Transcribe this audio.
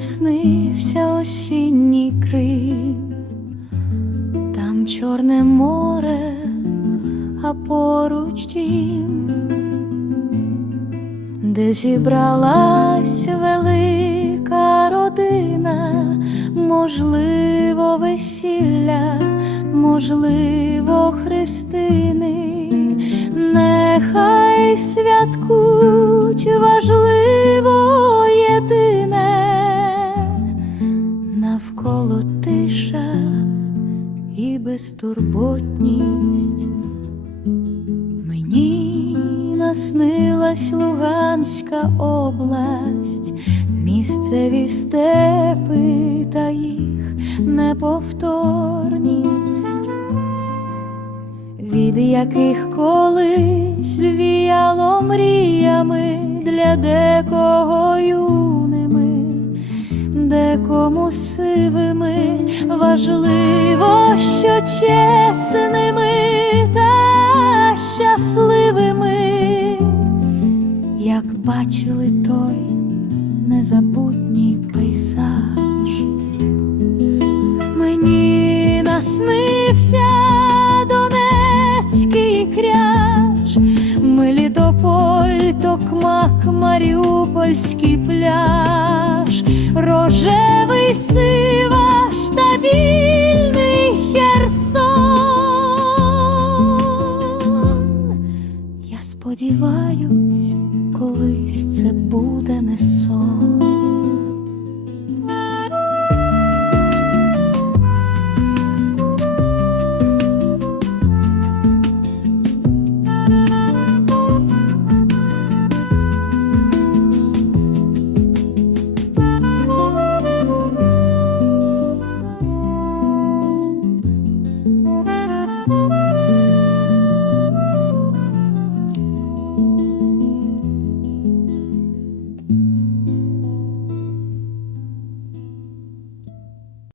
наснився осінній Крим, там чорне море, а поруч дім, де зібралась велика родина, можливо, весілля, можливо, хрестини, нехай святкуть важливо тиша і безтурботність. Мені наснилась Луганська область, місцеві степи та їх неповторність, від яких колись віяло мріями для декого декому сивими. Важливо, що чесними та щасливими, як бачили той незабутній пейзаж. Мені наснився Донецький кряж, Мелітополь, Токмак, Маріупольський пляж, рожевий сива та вільний Херсон. Я сподіваюсь, колись це буде не сон.